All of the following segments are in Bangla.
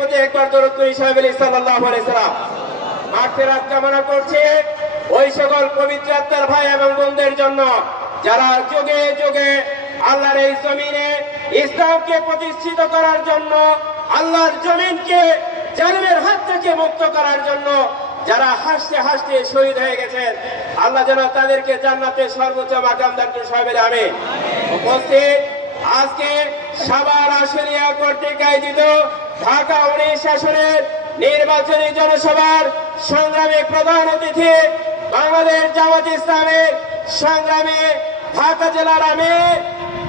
প্রতি একবার দরুদ করি সাল্লাল্লাহু আলাইহি সাল্লাম। মাগফিরাত কামনা করছি ওই সকল পবিত্র আত্মার ভাই এবং বোনদের জন্য যারা যুগে যুগে আল্লাহর এই জমিনে ইসলামকে প্রতিষ্ঠিত করার জন্য, আল্লাহর জমিনকে জালিমের হাত থেকে মুক্ত করার জন্য যারা হাসতে হাসতে শহীদ হয়ে গেছেন, আল্লাহ যেন তাদেরকে জান্নাতে সর্বোচ্চ মাকাম দান করুন। সবাই বলে আমিন। উপস্থিত আজকে সাভার আশুলিয়া কর্তৃক আয়োজিত ঢাকা 19 আসনের নির্বাচনী জনসভার সংগ্রামী প্রধান অতিথি বাংলাদেশ জামাত ইসলামের সংগ্রামী ঢাকা জেলার আমির,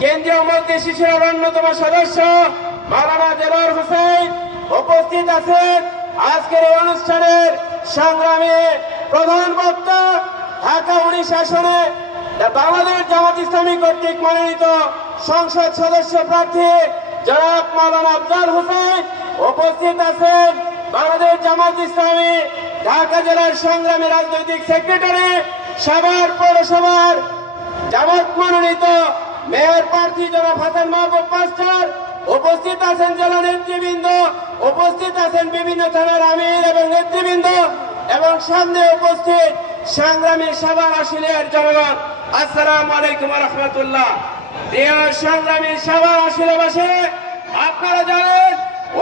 কেন্দ্রীয় মন্ত্রী শিশুর অন্যতম সদস্য মাওলানা দেলোয়ার হোসেন উপস্থিত আছেন। আজকের এই অনুষ্ঠানের সংগ্রামী প্রধান বক্তা ঢাকা 19 আসনে বাংলাদেশ জামাত ইসলামী কর্তৃক মনোনীত সংসদ সদস্য প্রার্থী জনাব মাওলানা আফজাল হোসেন উপস্থিত আছেন। বাংলাদেশ জামাত ইসলামী ঢাকা জেলার সংগ্রামী রাজনৈতিক সেক্রেটারি, সাভার পৌরসভার জামাত মনোনীত মেয়র প্রার্থী জনাব হাসান মাহবুব মাস্টার উপস্থিত আছেন। জেলা নেতৃবৃন্দ উপস্থিত আছেন, বিভিন্ন থানার আমির এবং নেতৃবৃন্দ, এবং সামনে উপস্থিত সংগ্রামী সাভার আশুলিয়ার জনগণ, আসসালামু আলাইকুম ওয়া রাহমাতুল্লাহ। প্রিয় সংগ্রামী সাভার আশুলিয়াবাসী, আপনারা জানেন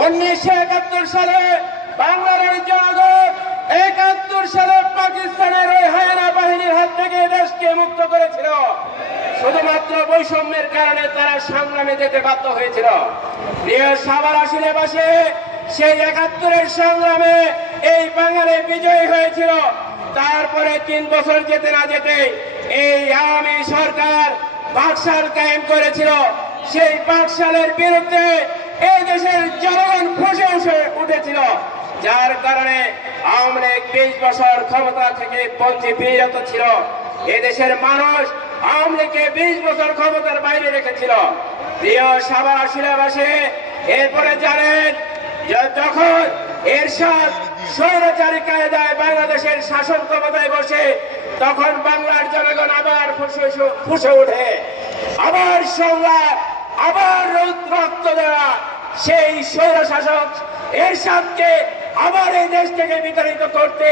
1971 সালে বাংলার জনগণ 71 সালে পাকিস্তানের ওই হায়না বাহিনীর হাত থেকে দেশকে মুক্ত করেছিল। শুধুমাত্র বৈষম্যের কারণে তারা সংগ্রামে যেতে বাধ্য হয়েছিল। প্রিয় সাভার আশুলিয়াবাসী, সেই 71-এর সংগ্রামে এই বাঙালি বিজয়ী হয়েছিল। তারপরে 3 বছর যেতে না যেতে এই আওয়ামী সরকার বাকশাল কায়েম করেছিল। সেই বাকশালের বিরুদ্ধে এই দেশের জনগণ ফুঁসে উঠেছিল, যার কারণে আওয়ামী লীগ 20 বছর ক্ষমতা থেকে বঞ্চিত বিরত ছিল। এদেশের মানুষ আওয়ামী লীগকে 20 বছর ক্ষমতার বাইরে রেখেছিল। প্রিয় সাভার আশুলিয়াবাসী, এরপরে জানেন যখন এরশাদ স্বৈরাচারী কায়দায় বাংলাদেশের শাসন ক্ষমতায় বসে, তখন বাংলার জনগণ আবার ফুঁসে ওঠে, আবার সংগ্রাম, আবার রক্ত দেওয়া সেই স্বৈরশাসক এরশাদকে আবার এই দেশ থেকে বিতাড়িত করতে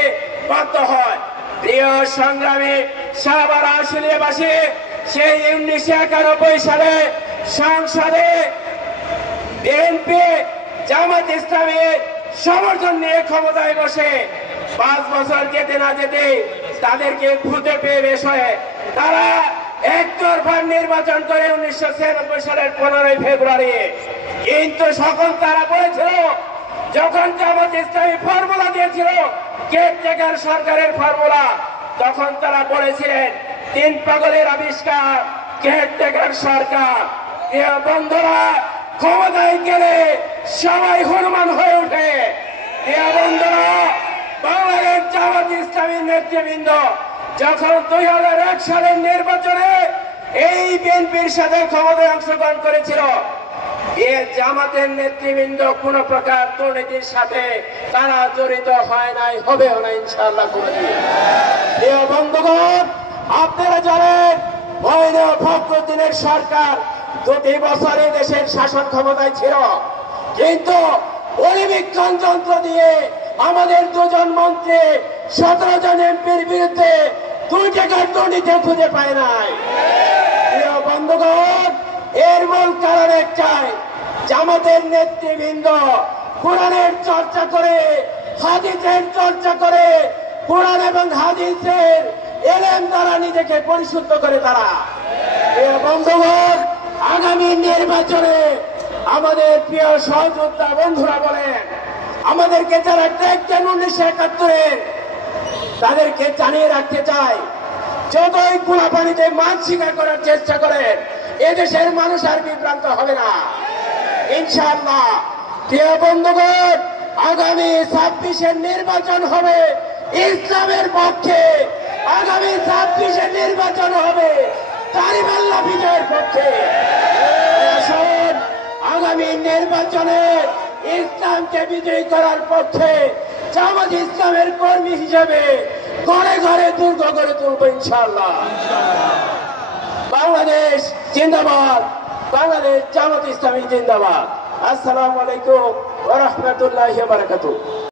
বাধ্য হয়। প্রিয় সংগ্রামী সাভার আশুলিয়াবাসী, সেই 1991 সালে সংসদে বিএনপি জামাত ইসলামের সমর্থন নিয়ে ক্ষমতায় বসে 5 বছর যেতে না যেতে তাদেরকে ভূতে পেয়ে বেশ হয়ে তারা একতরফা নির্বাচন করে 1996 সালের 15 ফেব্রুয়ারি। কিন্তু সকল তারা বলেছিল, যখন জামাত ইসলামী ফর্মুলা দিয়েছিল কেয়ারটেকার সরকারের ফর্মুলা, তখন তারা বলেছিলেন 3 পাগলের আবিষ্কার কেয়ারটেকার সরকার। বন্ধুরা, ক্ষমতায় গেলে সবাই হনুমান হয়ে ওঠে। বন্ধুরা, বাংলাদেশ জামাত ইসলামী নেতৃবৃন্দ যখন 2001 সালের নির্বাচনে এই বিএনপির সাথে ক্ষমতায় অংশগ্রহণ করেছিল, জামাতের নেতৃবৃন্দ কোন প্রকার দুর্নীতির সাথে তারা জড়িত হয় নাই, হবেও না ইনশাআল্লাহ কোনদিন। প্রিয় বন্ধুগণ, আপনারা জানেন মঈনুল ফখরুদ্দিনের সরকার 2 বছরে দেশের শাসন ক্ষমতায় ছিল, কিন্তু অলিবিক্ষণ যন্ত্র দিয়ে আমাদের 2 জন মন্ত্রী 17 জন এমপির বিরুদ্ধে 2 টাকার দুর্নীতি খুঁজে পায় নাই। প্রিয় বন্ধুগণ, এর মূল কারণ একটাই, জামাতের নেতৃবৃন্দ কোরআনের চর্চা করে, হাদিসের চর্চা করে, কোরআন এবং হাদিসের এলেম দ্বারা নিজেকে পরিশুদ্ধ করে তারা। প্রিয় বন্ধুগণ, আগামী নির্বাচনে আমাদের প্রিয় সহযোদ্ধা বন্ধুরা বলেন, আমাদেরকে যারা দেখছেন 1971-এর, তাদেরকে জানিয়ে রাখতে চাই, যতই গোলাপানিতে মাছ শিকার করার চেষ্টা করেন, এদেশের মানুষ আর বিভ্রান্ত হবে না ইনশাআল্লাহ। প্রিয় বন্ধুগণ, আগামী 26-এর নির্বাচন হবে ইসলামের পক্ষে, আগামী 26-এর নির্বাচন হবে কালিমাল্লাহ বিজয়ের পক্ষে। আসুন, আগামী নির্বাচনে ইসলামকে বিজয়ী করার পক্ষে জামাত ইসলামের কর্মী হিসেবে ঘরে ঘরে দুর্গ গড়ে তুলব ইনশাআল্লাহ। বাংলাদেশ জিন্দাবাদ, বাংলাদেশ জামাত ইসলামী জিন্দাবাদ। আসসালামু আলাইকুম। ওয়া রাহমাতুল্লাহি ওয়া বারাকাতুহু।